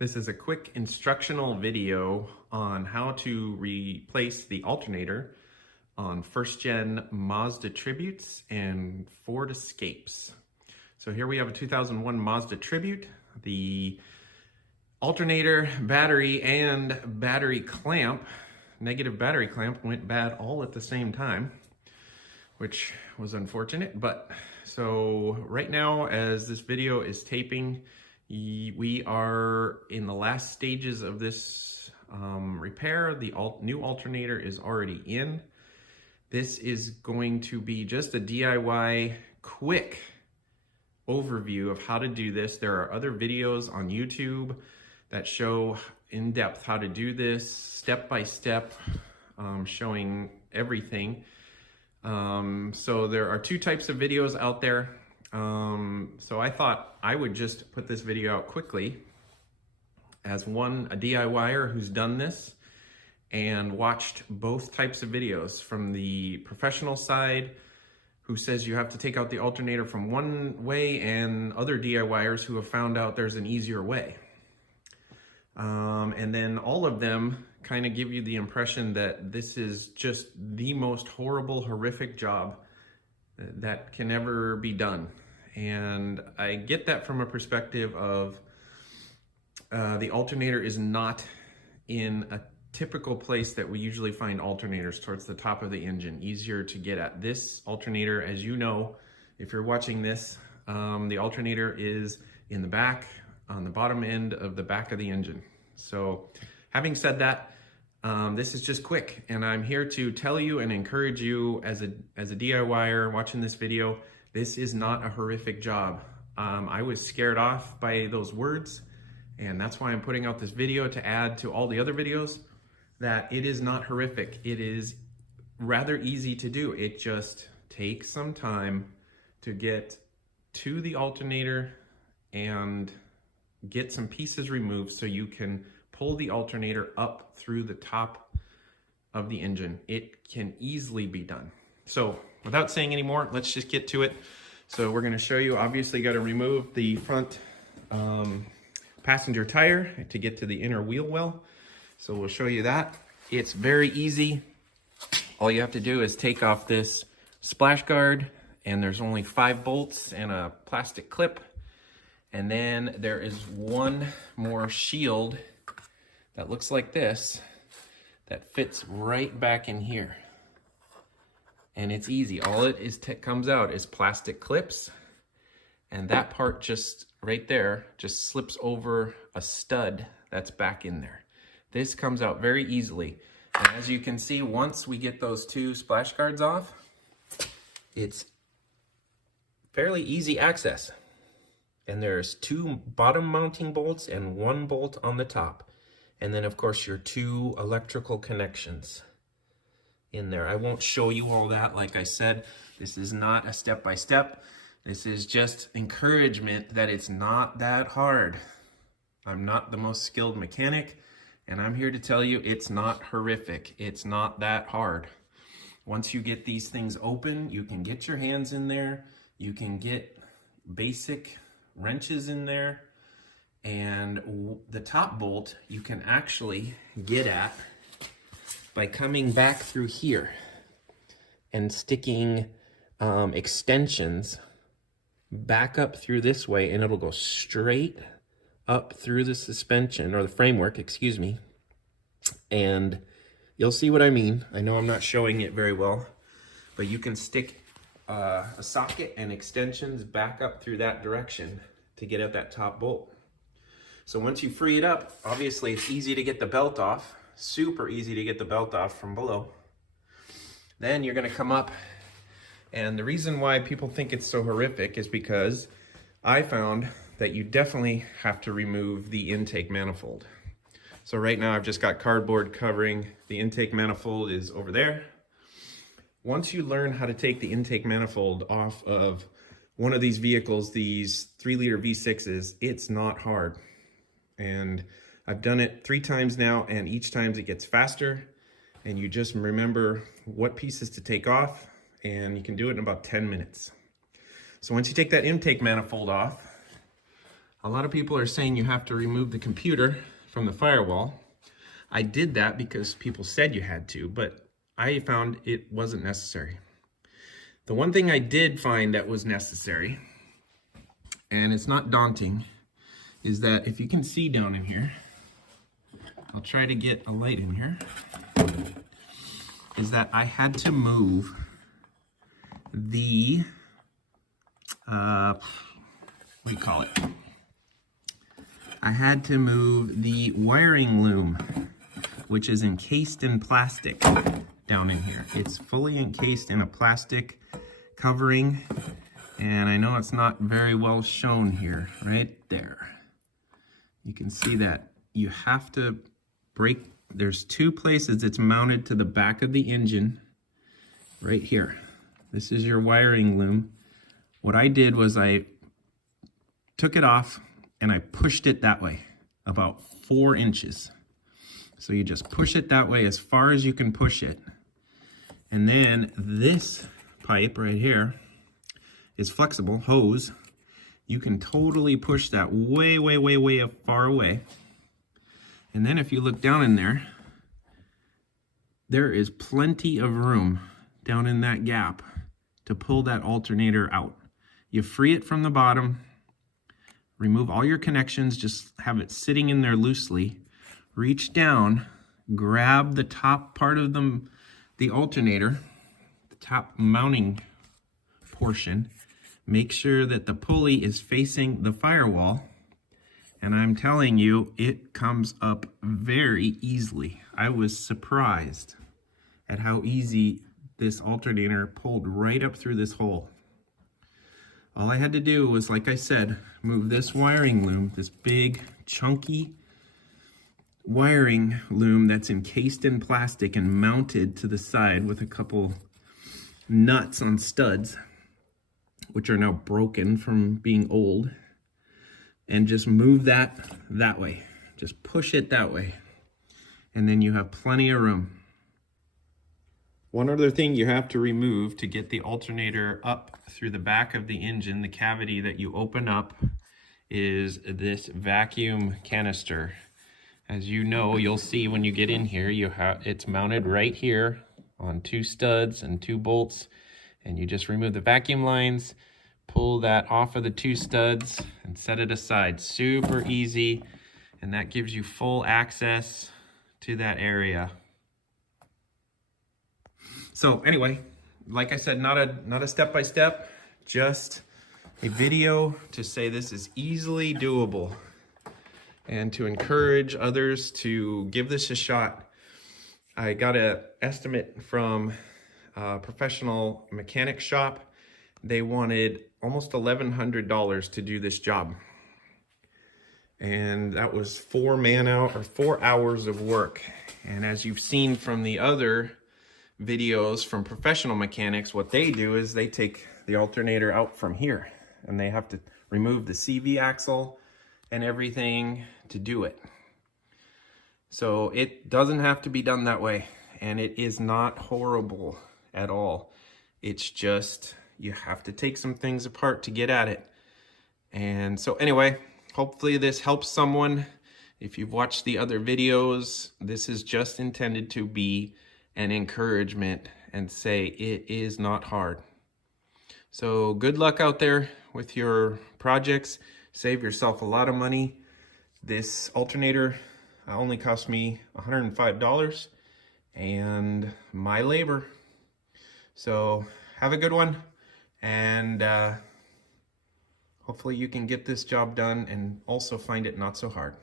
This is a quick instructional video on how to replace the alternator on first-gen Mazda Tributes and Ford Escapes. So here we have a 2001 Mazda Tribute. The alternator, battery, and battery clamp, negative battery clamp, went bad all at the same time, which was unfortunate. But so right now, as this video is taping, we are in the last stages of this repair. The new alternator is already in. This is going to be just a DIY quick overview of how to do this. There are other videos on YouTube that show in depth how to do this step by step, showing everything. So there are two types of videos out there. So I thought I would just put this video out quickly as a DIYer who's done this and watched both types of videos, from the professional side who says you have to take out the alternator from one way, and other DIYers who have found out there's an easier way. And then all of them kind of give you the impression that this is just the most horrible, horrific job that can ever be done. And I get that from a perspective of the alternator is not in a typical place that we usually find alternators, towards the top of the engine, easier to get at. This alternator, as you know, if you're watching this, the alternator is in the back, on the bottom end of the back of the engine. So having said that, this is just quick, and I'm here to tell you and encourage you as a DIYer watching this video, this is not a horrific job. I was scared off by those words, and that's why I'm putting out this video to add to all the other videos that it is not horrific. It is rather easy to do. It just takes some time to get to the alternator and get some pieces removed so you can pull the alternator up through the top of the engine. It can easily be done. So without saying any more, let's just get to it. So we're going to show you, obviously, got to remove the front passenger tire to get to the inner wheel well. So we'll show you that. It's very easy. All you have to do is take off this splash guard, and there's only 5 bolts and a plastic clip. And then there is one more shield that looks like this that fits right back in here. And it's easy. All it is comes out is plastic clips, and that part just right there just slips over a stud that's back in there. This comes out very easily. And as you can see, once we get those 2 splash guards off, it's fairly easy access. And there's 2 bottom mounting bolts and 1 bolt on the top. And then of course your 2 electrical connections in there. I won't show you all that. Like I said, this is not a step-by-step. This is just encouragement that it's not that hard. I'm not the most skilled mechanic, and I'm here to tell you it's not horrific. It's not that hard. Once you get these things open, you can get your hands in there. You can get basic wrenches in there, and the top bolt you can actually get at by coming back through here and sticking extensions back up through this way, and it'll go straight up through the suspension, or the framework, excuse me, and you'll see what I mean. I know I'm not showing it very well, but you can stick a socket and extensions back up through that direction to get at that top bolt. So once you free it up, obviously it's easy to get the belt off, super easy to get the belt off from below. Then you're gonna come up, and the reason why people think it's so horrific is because I found that you definitely have to remove the intake manifold. So right now I've just got cardboard covering. The intake manifold is over there. Once you learn how to take the intake manifold off of one of these vehicles, these 3-liter V6s, it's not hard. And I've done it 3 times now, and each time it gets faster, and you just remember what pieces to take off, and you can do it in about 10 minutes. So once you take that intake manifold off, A lot of people are saying you have to remove the computer from the firewall. I did that because people said you had to, but I found it wasn't necessary. The one thing I did find that was necessary, and it's not daunting, is that if you can see down in here, I'll try to get a light in here, is that I had to move the, what do you call it? I had to move the wiring loom, which is encased in plastic down in here. It's fully encased in a plastic covering, and I know it's not very well shown here, right there. You can see that you have to break, there's two places it's mounted to the back of the engine, right here. This is your wiring loom. What I did was I took it off and I pushed it that way, about 4 inches. So you just push it that way as far as you can push it. And then this pipe right here is flexible, hose. You can totally push that way, way, way, way far away. And then if you look down in there, there is plenty of room down in that gap to pull that alternator out. You free it from the bottom, remove all your connections, just have it sitting in there loosely. Reach down, grab the top part of the alternator, the top mounting portion. Make sure that the pulley is facing the firewall. And I'm telling you, it comes up very easily. I was surprised at how easy this alternator pulled right up through this hole. All I had to do was, like I said, move this wiring loom, this big, chunky wiring loom that's encased in plastic and mounted to the side with a couple nuts on studs, which are now broken from being old, and just move that way. Just push it that way, and then you have plenty of room. One other thing you have to remove to get the alternator up through the back of the engine, the cavity that you open up, is this vacuum canister. As you know, you'll see when you get in here, it's mounted right here on 2 studs and 2 bolts, and you just remove the vacuum lines, pull that off of the 2 studs, and set it aside. Super easy, and that gives you full access to that area. So anyway, like I said, not a step-by-step, just a video to say this is easily doable and to encourage others to give this a shot. I got an estimate from a professional mechanic shop. They wanted almost $1,100 to do this job. And that was 4 hours of work. And as you've seen from the other videos from professional mechanics, what they do is they take the alternator out from here and they have to remove the CV axle and everything to do it. So it doesn't have to be done that way, and it is not horrible at all. It's just you have to take some things apart to get at it. And so anyway, hopefully this helps someone. If you've watched the other videos, this is just intended to be an encouragement and say it is not hard. So good luck out there with your projects. Save yourself a lot of money. This alternator only cost me $105 and my labor. So have a good one, and hopefully you can get this job done and also find it not so hard.